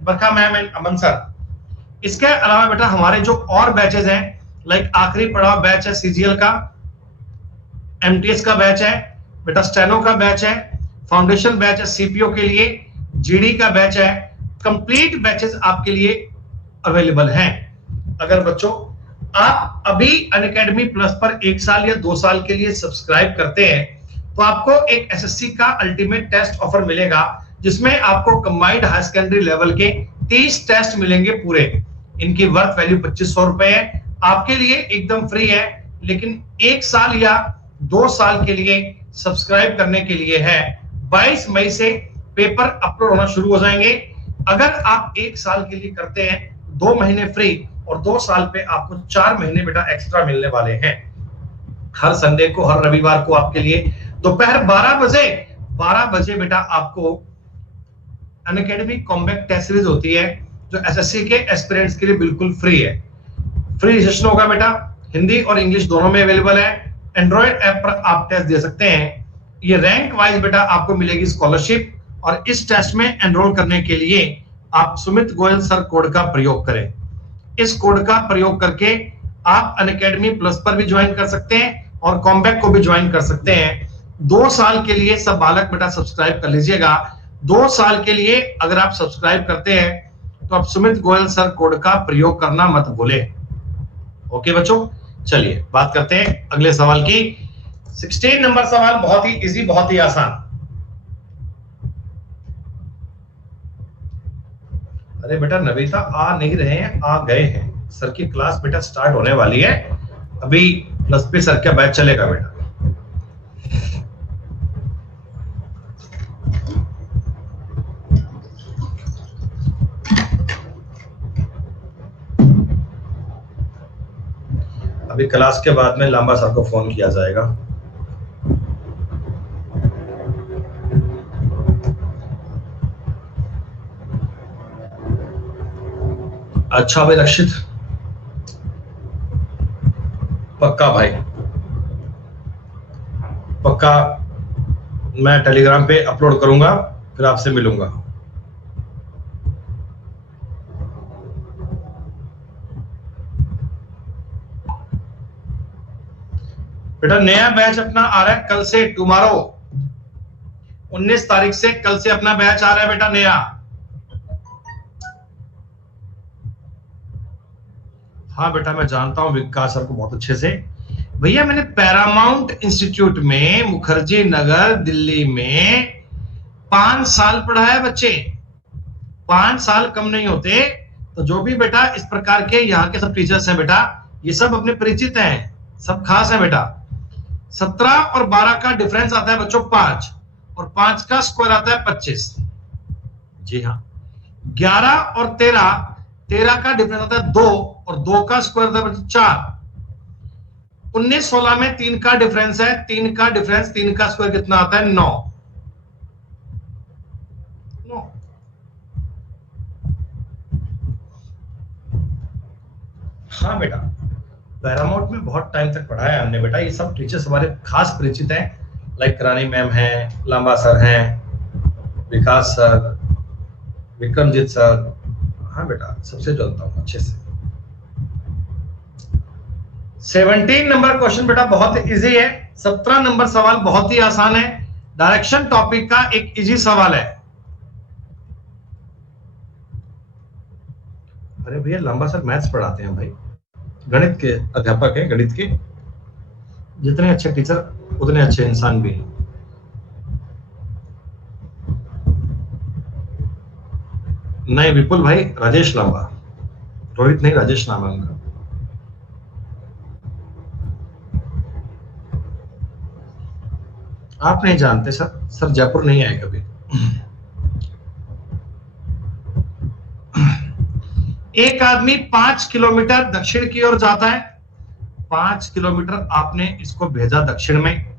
Barkha ma'am and Aman sir. इसके अलावा बेटा हमारे जो और बैचेस हैं, लाइक आखिरी पड़ाव बैच है सीजीएल का, एमटीएस का बैच है बेटा, स्टेनो का बैच है, फाउंडेशन बैच है सीपीओ के लिए, जीडी का बैच है, कंप्लीट बैचेस आपके लिए अवेलेबल हैं। अगर बच्चों आप अभी अनअकैडमी प्लस पर 1 साल या 2 साल के लिए सब्सक्राइब करते हैं तो आपको एक एसएससी का अल्टीमेट टेस्ट ऑफर मिलेगा, जिसमें आपको कंबाइंड हाई सेकेंडरी लेवल के 30 टेस्ट मिलेंगे पूरे। इनकी वर्थ वैल्यू 2500 रुपए है, आपके लिए एकदम फ्री है, लेकिन 1 साल या 2 साल के लिए सब्सक्राइब करने के लिए है। 22 मई से पेपर अपलोड होना शुरू हो जाएंगे। अगर आप 1 साल के लिए करते हैं 2 महीने फ्री और 2 साल पे आपको 4 महीने बेटा एक्स्ट्रा मिलने वाले हैं। हर संडे को, हर रविवार को आपके लिए दोपहर 12 बजे बेटा आपको अनअकैडमी कॉम्बैक्ट टेस्ट सीरीज होती है जो एसएससी के एस्पिरेंट्स के लिए बिल्कुल फ्री है। फ्री सेशन होगा बेटा, हिंदी और इंग्लिश दोनों में अवेलेबल है। एंड्रॉइड ऐप पर आप टेस्ट दे सकते हैं। ये रैंक वाइज बेटा आपको मिलेगी स्कॉलरशिप, और इस टेस्ट में एनरोल करने के लिए आप सुमित गोयल सर कोड का प्रयोग करें। इस कोड का प्रयोग करके आप अनअकैडमी प्लस पर भी ज्वाइन कर सकते हैं और कॉम्बैक्ट को भी ज्वाइन कर सकते हैं। 2 साल के लिए सब बालक बेटा सब्सक्राइब कर लीजिएगा। 2 साल के लिए अगर आप सब्सक्राइब करते हैं तो आप सुमित गोयल सर कोड का प्रयोग करना मत भूलें। ओके बच्चों, चलिए बात करते हैं अगले सवाल की। 16 नंबर सवाल बहुत ही इजी, बहुत ही आसान। अरे बेटा नवीता आ नहीं रहे हैं, आ गए हैं। सर की क्लास बेटा स्टार्ट होने वाली है अभी। प्लस पे सर का बैच चलेगा बेटा। अभी क्लास के बाद में लांबा सर को फोन किया जाएगा। अच्छा भाई रक्षित, पक्का भाई, पक्का मैं टेलीग्राम पे अपलोड करूंगा, फिर आपसे मिलूंगा। बेटा नया बैच अपना आ रहा है कल से, टुमारो 19 तारीख से कल से अपना बैच आ रहा है बेटा नया। हाँ बेटा मैं जानता हूं विकास सर को बहुत अच्छे से। भैया मैंने पैरामाउंट इंस्टीट्यूट में मुखर्जी नगर दिल्ली में 5 साल पढ़ाया बच्चे। 5 साल कम नहीं होते। तो जो भी बेटा इस प्रकार के यहाँ के सब टीचर्स हैं बेटा, ये सब अपने परिचित हैं, सब खास हैं बेटा। 17 और 12 का डिफरेंस आता है बच्चों 5, और 5 का स्क्वायर आता है 25। जी हाँ। 11 और 13 का डिफरेंस आता है 2, और 2 का स्क्वायर आता है बच्चों 4। 19-16 में 3 का डिफरेंस है, 3 का डिफरेंस, 3 का स्क्वायर कितना आता है 9। हाँ बेटा पैरामाउंट में बहुत टाइम तक पढ़ाया हमने बेटा। ये सब टीचर्स हमारे खास परिचित हैं, लाइक रानी मैम हैं, लांबा सर हैं, विकास सर, विक्रमजीत सर। हाँ बेटा सबसे जानता हूँ अच्छे से। 17 नंबर क्वेश्चन बेटा बहुत इजी है। 17 नंबर सवाल बहुत ही आसान है। डायरेक्शन टॉपिक का एक इजी सवाल है। अरे भैया लांबा सर मैथ्स पढ़ाते हैं भाई, गणित के अध्यापक हैं। गणित के जितने अच्छे टीचर उतने अच्छे इंसान भी हैं। नहीं विपुल भाई, राजेश लांबा, रोहित नहीं, राजेश नाम है उनका। आप नहीं जानते सर, सर जयपुर नहीं आए कभी। एक आदमी 5 किलोमीटर दक्षिण की ओर जाता है। 5 किलोमीटर आपने इसको भेजा दक्षिण में।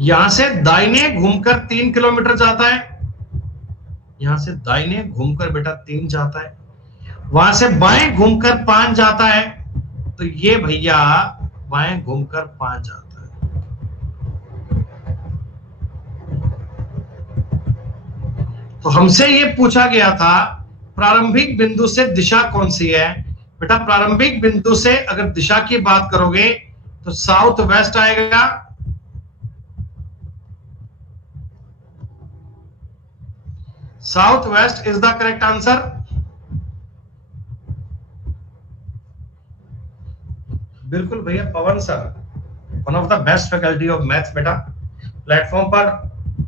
यहां से दाहिने घूमकर 3 किलोमीटर जाता है। यहां से दाहिने घूमकर बेटा 3 जाता है। वहां से बाएं घूमकर 5 जाता है। तो ये भैया बाएं घूमकर 5 जाता है। तो हमसे ये पूछा गया था प्रारंभिक बिंदु से दिशा कौन सी है। बेटा प्रारंभिक बिंदु से अगर दिशा की बात करोगे तो साउथ वेस्ट आएगा। South west is the correct answer. बिल्कुल भैया Pawan sir, one of the best faculty of maths बेटा। प्लेटफॉर्म पर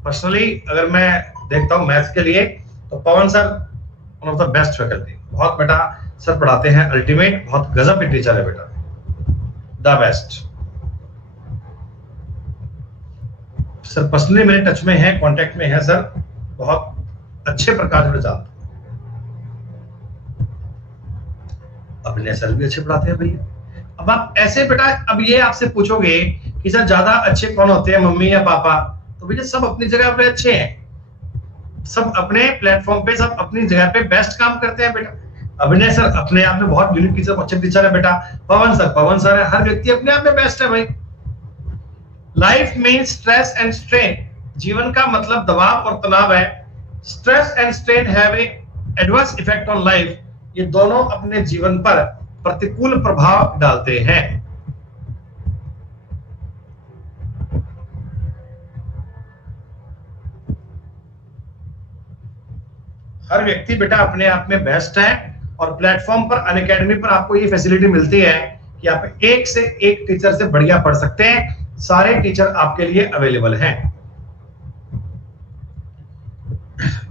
पर्सनली अगर मैं देखता हूं मैथ्स के लिए तो Pawan sir one of the best faculty. बहुत बेटा सर पढ़ाते हैं अल्टीमेट, बहुत गजब के टीचर है बेटा, द बेस्ट। सर पर्सनली मेरे टच में है, कांटेक्ट में है सर, बहुत अच्छे प्रकार से जानते। अभिनय सर भी अच्छे पढ़ाते हैं भैया। अब आप ऐसे बेटा, अब ये आपसे पूछोगे कि सर ज्यादा अच्छे कौन होते हैं, मम्मी या पापा? तो भैया सब अपनी जगह पे अच्छे हैं, सब अपने प्लेटफॉर्म पे, सब अपनी जगह पे बेस्ट काम करते हैं बेटा। अभिनय सर अपने आप में बहुत यूनिक टीचर, अच्छे टीचर है बेटा। पवन सर है, हर व्यक्ति अपने आप में बेस्ट है भाई। Life means stress and strain. जीवन का मतलब दबाव और तनाव है। Stress and strain have a adverse effect on life. ये दोनों अपने जीवन पर प्रतिकूल प्रभाव डालते हैं। हर व्यक्ति बेटा अपने आप में बेस्ट है और प्लेटफॉर्म पर अनअकैडमी पर आपको ये फैसिलिटी मिलती है कि आप एक से एक टीचर से बढ़िया पढ़ सकते हैं। सारे टीचर आपके लिए अवेलेबल हैं।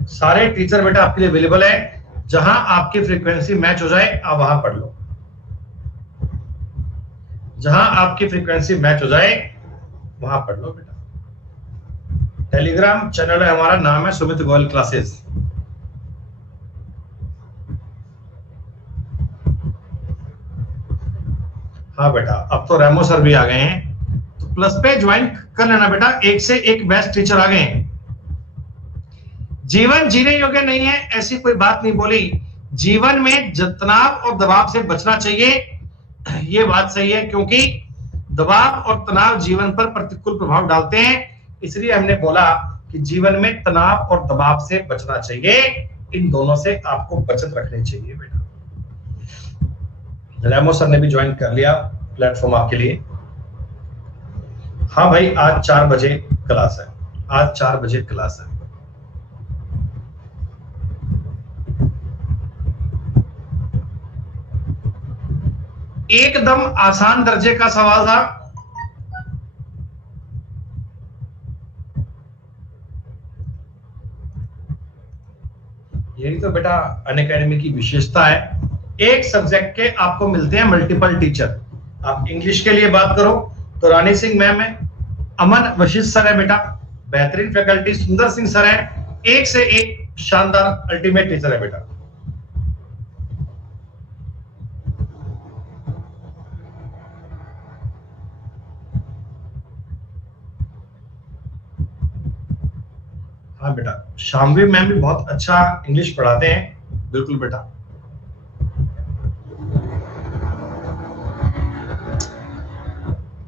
सारे टीचर बेटा आपके लिए अवेलेबल है। जहां आपकी फ्रीक्वेंसी मैच हो जाए आप वहां पढ़ लो। जहां आपकी फ्रीक्वेंसी मैच हो जाए वहां पढ़ लो बेटा। टेलीग्राम चैनल है हमारा, नाम है सुमित गोयल क्लासेस। हाँ बेटा, अब तो रेमो सर भी आ गए हैं, तो प्लस पे ज्वाइन कर लेना बेटा। एक से एक बेस्ट टीचर आ गए हैं। जीवन जीने योग्य नहीं है ऐसी कोई बात नहीं बोली। जीवन में तनाव और दबाव से बचना चाहिए, ये बात सही है, क्योंकि दबाव और तनाव जीवन पर प्रतिकूल प्रभाव डालते हैं। इसलिए हमने बोला कि जीवन में तनाव और दबाव से बचना चाहिए। इन दोनों से आपको बचत रखनी चाहिए बेटा। रेमो सर ने भी ज्वाइन कर लिया प्लेटफॉर्म आपके लिए। हाँ भाई, आज 4 बजे क्लास है। आज 4 बजे क्लास है। एकदम आसान दर्जे का सवाल था। यही तो बेटा अनअकैडमी की विशेषता है। एक सब्जेक्ट के आपको मिलते हैं मल्टीपल टीचर। आप इंग्लिश के लिए बात करो तो रानी सिंह मैम है, अमन वशिष्ठ सर है बेटा, बेहतरीन फैकल्टी सुंदर सिंह सर है, एक से एक शानदार अल्टीमेट टीचर है बेटा। हाँ बेटा, शामवी मैम भी बहुत अच्छा इंग्लिश पढ़ाते हैं। बिल्कुल बेटा।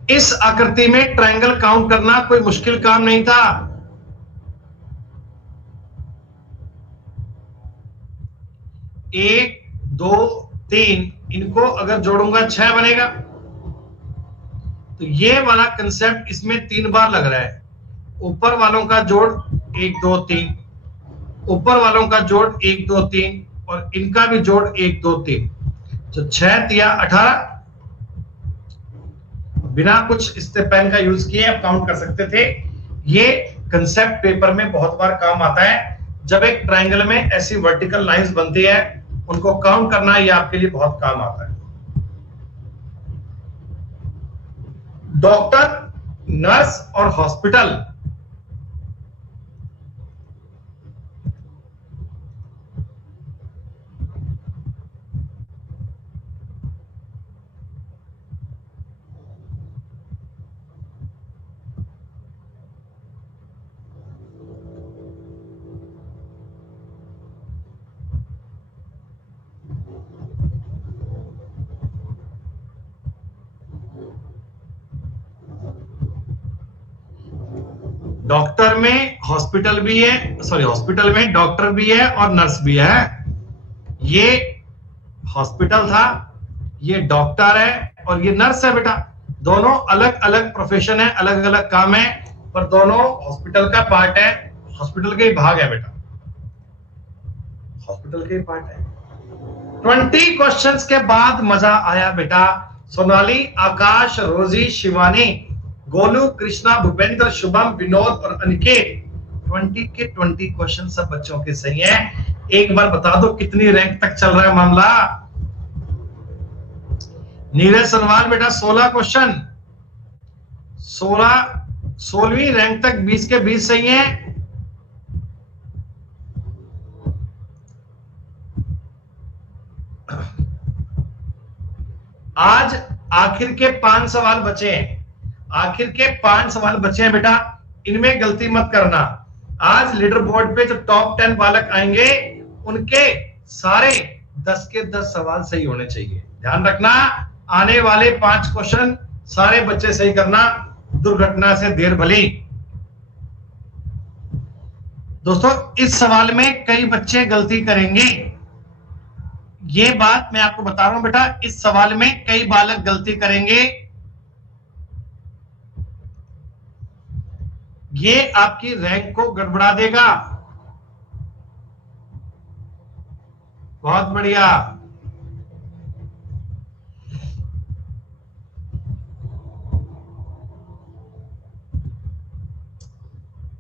इस आकृति में ट्रायंगल काउंट करना कोई मुश्किल काम नहीं था। एक, दो, तीन, इनको अगर जोड़ूंगा 6 बनेगा। तो ये वाला कंसेप्ट इसमें 3 बार लग रहा है। ऊपर वालों का जोड़ 1 2 3, ऊपर वालों का जोड़ 1 2 3 और इनका भी जोड़ 1 2 3, तो 6 तिया 18। बिना कुछ इससे पेन का यूज किए आप काउंट कर सकते थे। ये कंसेप्ट पेपर में बहुत बार काम आता है। जब एक ट्रायंगल में ऐसी वर्टिकल लाइंस बनती है, उनको काउंट करना ये आपके लिए बहुत काम आता है। डॉक्टर, नर्स और हॉस्पिटल, डॉक्टर में हॉस्पिटल भी है, सॉरी हॉस्पिटल में डॉक्टर भी है और नर्स भी है। ये हॉस्पिटल था, ये डॉक्टर है और ये नर्स है बेटा। दोनों अलग अलग प्रोफेशन है, अलग अलग काम है, पर दोनों हॉस्पिटल का पार्ट है, हॉस्पिटल के भाग है बेटा, हॉस्पिटल के पार्ट है। 20 क्वेश्चंस के बाद मजा आया बेटा। सोनाली, आकाश, रोजी, शिवानी, गोलू, कृष्णा, भूपेंद्र, शुभम, विनोद और अनिकेत, 20 के 20 क्वेश्चन सब बच्चों के सही हैं। एक बार बता दो कितनी रैंक तक चल रहा है मामला। नीरज सनवाल बेटा 16 क्वेश्चन, 16वीं रैंक तक 20 के 20 सही है। आज आखिर के 5 सवाल बचे हैं। आखिर के 5 सवाल बचे हैं बेटा, इनमें गलती मत करना। आज लीडर बोर्ड पे जो टॉप 10 बालक आएंगे, उनके सारे 10 के 10 सवाल सही होने चाहिए। ध्यान रखना, आने वाले 5 क्वेश्चन सारे बच्चे सही करना, दुर्घटना से देर भली। दोस्तों, इस सवाल में कई बच्चे गलती करेंगे, ये बात मैं आपको बता रहा हूं बेटा। इस सवाल में कई बालक गलती करेंगे, ये आपकी रैंक को गड़बड़ा देगा। बहुत बढ़िया।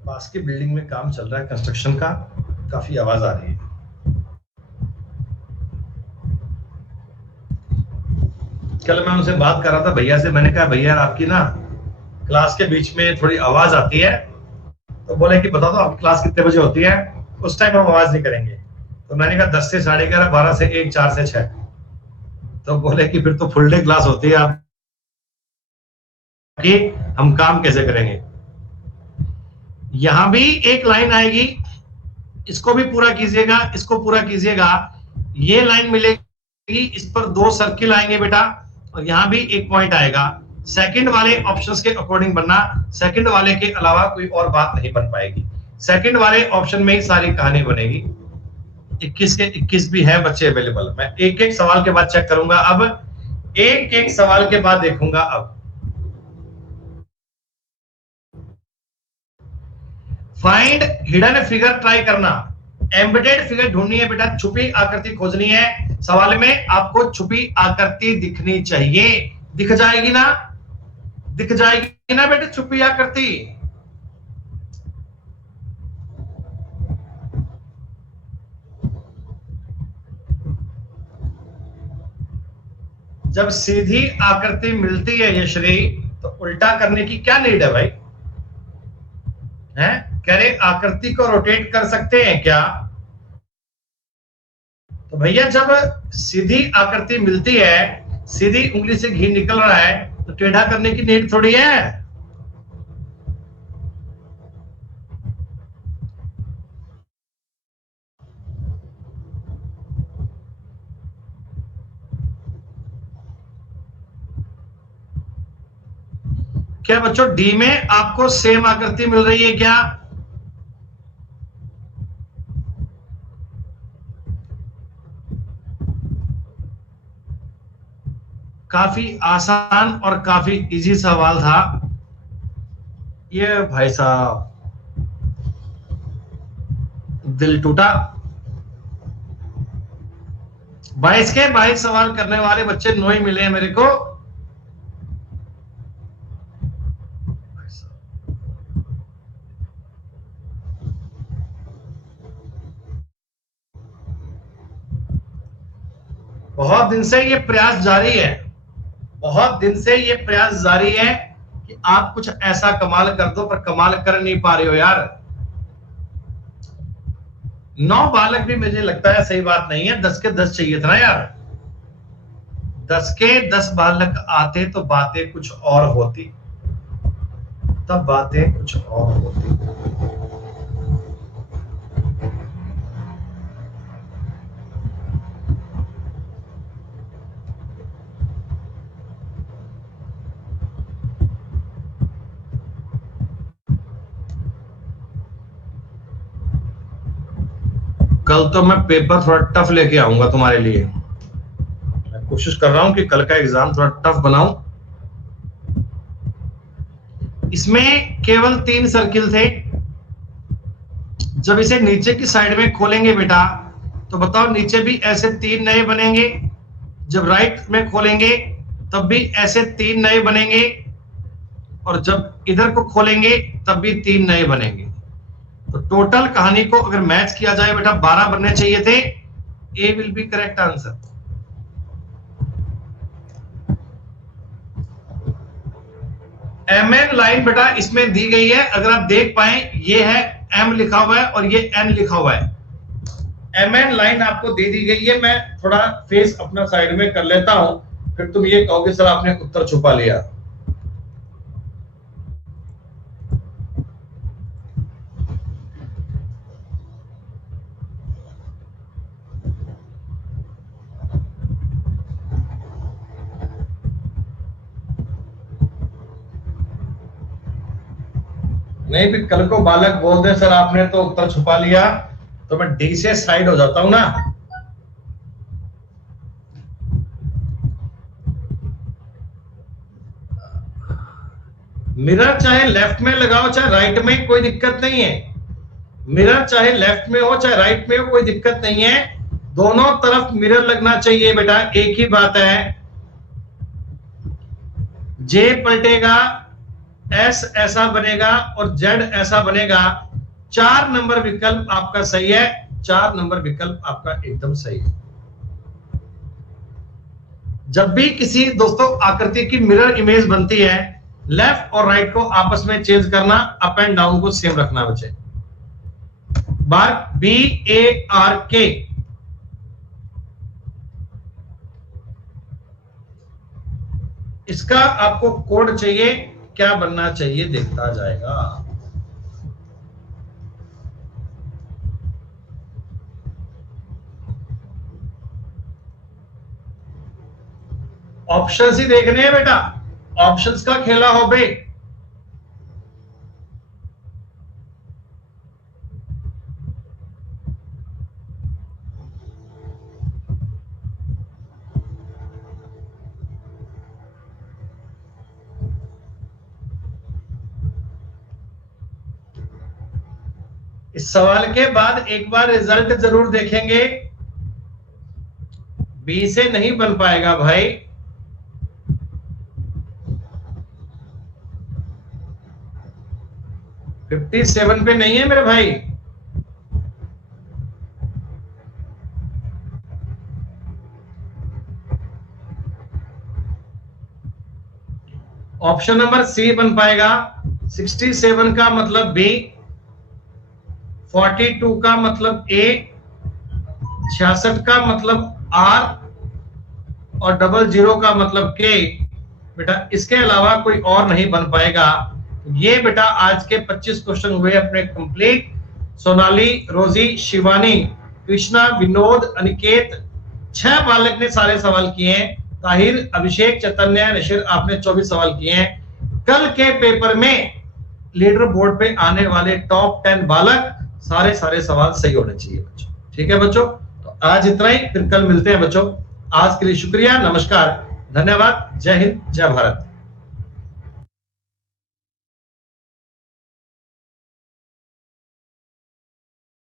पास की बिल्डिंग में काम चल रहा है कंस्ट्रक्शन का, काफी आवाज आ रही है। कल मैं उनसे बात कर रहा था भैया से, मैंने कहा भैया आपकी ना क्लास के बीच में थोड़ी आवाज आती है, तो बोले कि बता दो आपकी क्लास कितने बजे होती है, उस टाइम हम आवाज नहीं करेंगे। तो मैंने कहा 10 से 11:30, 12 से 1, 4 से 6। तो बोले कि फिर तो फुल डे क्लास होती है आपकी, हम काम कैसे करेंगे। यहां भी एक लाइन आएगी, इसको भी पूरा कीजिएगा, इसको पूरा कीजिएगा। ये लाइन मिलेगी, इस पर 2 सर्किल आएंगे बेटा, और यहां भी एक पॉइंट आएगा। सेकंड वाले ऑप्शंस के अकॉर्डिंग बनना, सेकंड वाले के अलावा कोई और बात नहीं बन पाएगी। सेकंड वाले ऑप्शन में ही सारी कहानी बनेगी। 21 के 21 भी है बच्चे अवेलेबल। मैं एक एक सवाल के बाद चेक करूंगा, अब एक एक सवाल के बाद देखूंगा। अब फाइंड हिडन फिगर ट्राई करना, एम्बेडेड फिगर ढूंढनी है बेटा, छुपी आकृति खोजनी है। सवाल में आपको छुपी आकृति दिखनी चाहिए, दिख जाएगी ना, दिख जाएगी ना बेटे छुपी आकृति। जब सीधी आकृति मिलती है यश्री, तो उल्टा करने की क्या नीड है भाई, हैं? कह रहे आकृति को रोटेट कर सकते हैं क्या? तो भैया जब सीधी आकृति मिलती है, सीधी उंगली से घी निकल रहा है, तो टेढ़ा करने की नीड थोड़ी है। क्या बच्चों डी में आपको सेम आकृति मिल रही है क्या? काफी आसान और काफी इजी सवाल था ये भाई साहब, दिल टूटा। 22 के 22 सवाल करने वाले बच्चे 9 ही मिले हैं मेरे को। बहुत दिन से ये प्रयास जारी है, बहुत दिन से ये प्रयास जारी है कि आप कुछ ऐसा कमाल कर दो, पर कमाल कर नहीं पा रहे हो यार। 9 बालक भी मुझे लगता है सही बात नहीं है, 10 के 10 चाहिए था ना यार। 10 के 10 बालक आते तो बातें कुछ और होती, तब बातें कुछ और होती। कल तो मैं पेपर थोड़ा टफ लेके आऊंगा तुम्हारे लिए, मैं कोशिश कर रहा हूं कि कल का एग्जाम थोड़ा टफ बनाऊं। इसमें केवल 3 सर्किल थे। जब इसे नीचे की साइड में खोलेंगे बेटा, तो बताओ नीचे भी ऐसे 3 नए बनेंगे। जब राइट में खोलेंगे तब भी ऐसे 3 नए बनेंगे, और जब इधर को खोलेंगे तब भी 3 नए बनेंगे। तो टोटल कहानी को अगर मैच किया जाए बेटा 12 बनने चाहिए थे। A will be correct answer. MN line बेटा इसमें दी गई है, अगर आप देख पाए ये है एम लिखा हुआ है और ये एन लिखा हुआ है। एमएन लाइन आपको दे दी गई है। मैं थोड़ा फेस अपना साइड में कर लेता हूं, फिर तुम ये कहोगे सर आपने उत्तर छुपा लिया। नहीं भी कल को बालक बोल दे सर आपने तो उत्तर छुपा लिया, तो मैं डी से साइड हो जाता हूं ना। मिरर चाहे लेफ्ट में लगाओ चाहे राइट में, कोई दिक्कत नहीं है। मिरर चाहे लेफ्ट में हो चाहे राइट में हो, कोई दिक्कत नहीं है। दोनों तरफ मिरर लगना चाहिए बेटा, एक ही बात है। जे पलटेगा, एस ऐसा बनेगा और जेड ऐसा बनेगा। 4 नंबर विकल्प आपका सही है, 4 नंबर विकल्प आपका एकदम सही है। जब भी किसी दोस्तों आकृति की मिरर इमेज बनती है, लेफ्ट और राइट को आपस में चेंज करना, अप एंड डाउन को सेम रखना बच्चे। Bark, BARK। इसका आपको कोड चाहिए, क्या बनना चाहिए देखता जाएगा। ऑप्शंस ही देखने हैं बेटा, ऑप्शंस का खेला हो बे। इस सवाल के बाद एक बार रिजल्ट जरूर देखेंगे। बी से नहीं बन पाएगा भाई। फिफ्टी 57 पे नहीं है मेरे भाई। ऑप्शन नंबर सी बन पाएगा। 67 का मतलब बी, 42 का मतलब ए, 66 का मतलब आर और 00 का मतलब के। बेटा इसके अलावा कोई और नहीं बन पाएगा। ये बेटा आज के 25 क्वेश्चन हुए अपने कंप्लीट। सोनाली, रोजी, शिवानी, कृष्णा, विनोद, अनिकेत, 6 बालक ने सारे सवाल किए हैं। ताहिर, अभिषेक, चैतन्य, नशीर, आपने 24 सवाल किए हैं। कल के पेपर में लीडर बोर्ड पे आने वाले टॉप 10 बालक सारे सवाल सही होने चाहिए बच्चों। ठीक है बच्चों, तो आज इतना ही, फिर कल मिलते हैं बच्चों। आज के लिए शुक्रिया, नमस्कार, धन्यवाद, जय हिंद, जय भारत।